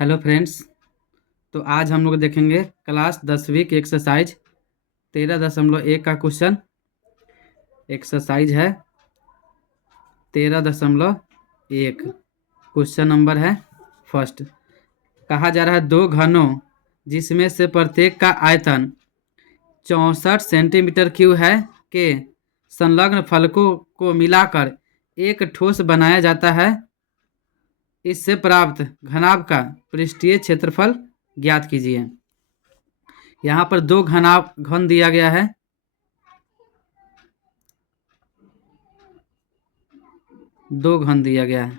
Hello friends. तो आज हम लोग देखेंगे क्लास 10वीं की एक्सरसाइज 13.1 का क्वेश्चन। एक्सरसाइज है 13.1। क्वेश्चन नंबर है फर्स्ट। कहा जा रहा है दो घनों जिसमें से प्रत्येक का आयतन 64 सेंटीमीटर क्यूब है के संलग्न फलकों को मिलाकर एक ठोस बनाया जाता है। इससे प्राप्त घनाभ का पृष्ठीय क्षेत्रफल ज्ञात कीजिए। यहाँ पर दो घन दिया गया है। दो घन दिया गया है।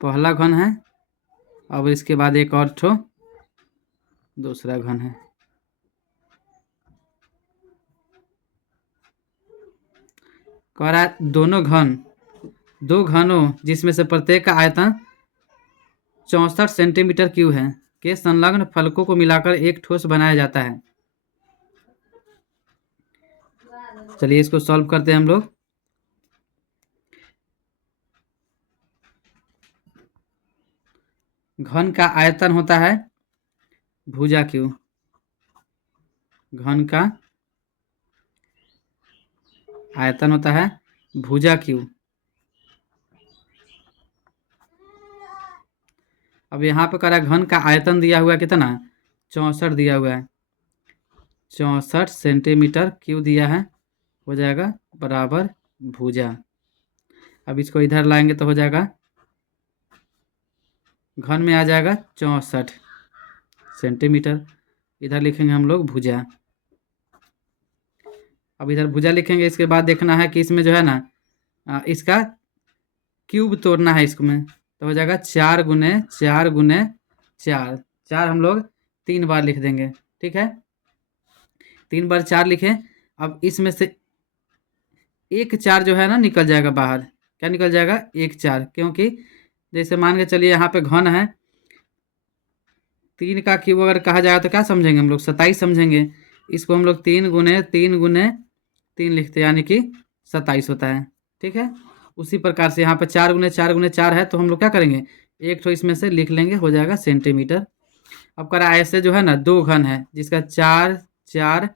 पहला घन है, अब इसके बाद एक और ठो दूसरा घन है। कह रहा है दो घनों जिसमें से प्रत्येक का आयतन 64 सेंटीमीटर क्यूब है के संलग्न फलकों को मिलाकर एक ठोस बनाया जाता है। चलिए इसको सॉल्व करते हैं हम लोग। घन का आयतन होता है भुजा क्यूब। घन का आयतन होता है भुजा क्यूब। अब यहाँ पे कह रहा है घन का आयतन दिया हुआ है कितना, 64 दिया हुआ है। 64 सेंटीमीटर क्यूब दिया है, हो जाएगा बराबर भुजा। अब इसको इधर लाएंगे तो हो जाएगा, घन में आ जाएगा 64 सेंटीमीटर, इधर लिखेंगे हम लोग भुजा। अब इधर भुजा लिखेंगे, इसके बाद देखना है कि इसमें जो है ना इसका क्यूब तोड़ना है इसमें, तो हो जाएगा 4 गुने 4 गुने 4। 4 हम लोग 3 बार लिख देंगे, ठीक है। 3 बार 4 लिखें। अब इसमें से एक 4 जो है ना निकल जाएगा बाहर। क्या निकल जाएगा, एक 4, क्योंकि जैसे मान के चलिए यहाँ पे घन है, 3 का क्यूब अगर कहा जाएगा तो क्या समझेंगे हम लोग, 27 समझेंगे। इसको हम लोग 3 गुने 3 गुने 3 लिखते हैं, यानी कि 27 होता है, ठीक है। उसी प्रकार से यहाँ पर 4 गुने 4 गुने 4 है, तो हम लोग क्या करेंगे, एक तो इसमें से लिख लेंगे, हो जाएगा सेंटीमीटर। अब करा ऐसे जो है ना दो घन है जिसका 4 4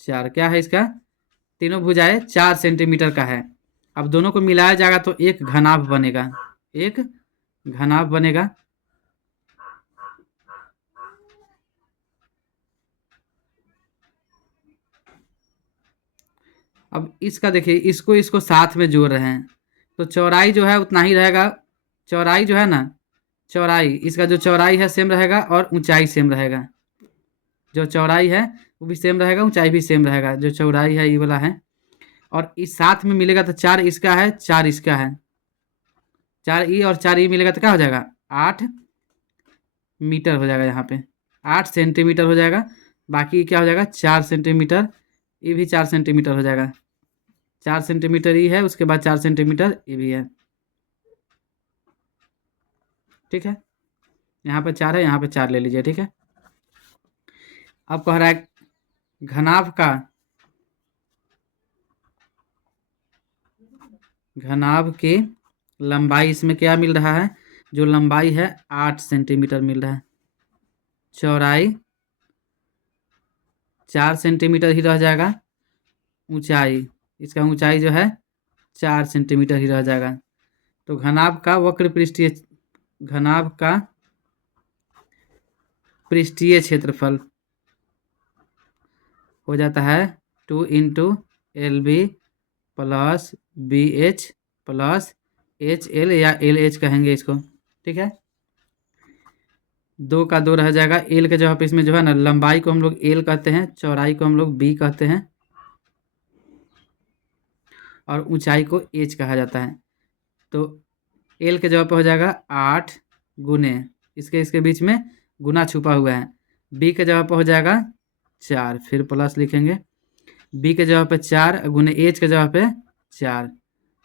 4 क्या है, इसका तीनों भुजाएं 4 सेंटीमीटर का है। अब दोनों को मिलाया जाएगा तो एक घनाभ बनेगा, एक घनाभ बनेगा। अब इसका देखिए, इसको इसको साथ में जोड़ रहे हैं तो चौड़ाई जो है उतना ही रहेगा। चौड़ाई जो है ना, चौड़ाई इसका जो चौड़ाई है सेम रहेगा और ऊंचाई सेम रहेगा। जो चौड़ाई है वो भी सेम रहेगा, ऊंचाई भी सेम रहेगा। जो चौड़ाई है ये वाला है, और इस साथ में मिलेगा तो 4 इसका है 4 इसका है, 4 ई और 4 ई मिलेगा तो क्या हो जाएगा, 8 मीटर हो जाएगा। यहाँ पे 8 सेंटीमीटर हो जाएगा। बाकी क्या हो जाएगा, 4 सेंटीमीटर, ये भी 4 सेंटीमीटर हो जाएगा। 4 सेंटीमीटर ये है, उसके बाद 4 सेंटीमीटर ये भी है, ठीक है। यहाँ पे 4 है, यहाँ पे 4 ले लीजिए, ठीक है। अब कह रहा है घनाभ का घनाभ की लंबाई इसमें क्या मिल रहा है, जो लंबाई है 8 सेंटीमीटर मिल रहा है। चौड़ाई 4 सेंटीमीटर ही रह जाएगा। ऊंचाई, इसका ऊंचाई जो है 4 सेंटीमीटर ही रह जाएगा। तो घनाभ का वक्र पृष्ठीय घनाभ का पृष्ठीय क्षेत्रफल हो जाता है 2 into LB plus BH plus HL या LH कहेंगे इसको, ठीक है। 2 का 2 रह जाएगा। एल के जगह पे इसमें जो है ना लंबाई को हम लोग L कहते हैं, चौड़ाई को हम लोग B कहते हैं और ऊंचाई को H कहा जाता है। तो L के जगह पे हो जाएगा 8 गुने, इसके बीच में गुना छुपा हुआ है। B के जगह पे हो जाएगा 4, फिर प्लस लिखेंगे। B के जगह पे 4 गुने H के जगह पे 4,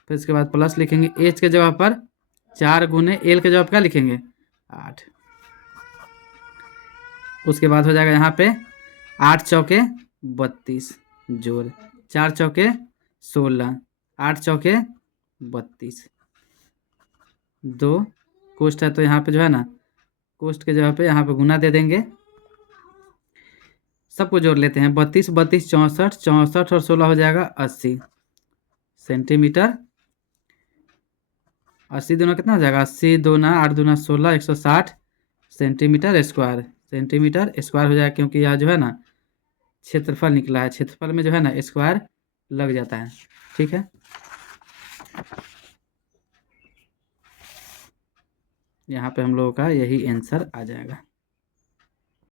फिर इसके बाद प्लस लिखेंगे। H के जगह पर 4 गुने L के जगह पर क्या लिखेंगे, 8। उसके बाद हो जाएगा यहाँ पे 8 चौके 32 जोड़ 4 चौके 16, 8 चौके 32। 2 कोष्ठ है तो यहाँ पे जो है ना कोष्ठ के जगह पे यहाँ पे गुना दे देंगे। सबको जोड़ लेते हैं। 32 32 64 64 और 16 हो जाएगा 80 सेंटीमीटर। 80 दूना कितना हो जाएगा? 80 दूना 8 दूना 16 160 सेंटीमीटर स्क्वायर। सेंटीमीटर स्क्वायर हो जाएगा क्योंकि यह जो है ना क्षेत्रफल निकला है। क्षेत्रफल में जो है ना स्क्वायर लग जाता है। ठीक है, यहाँ पे हम लोगों का यही आंसर आ जाएगा।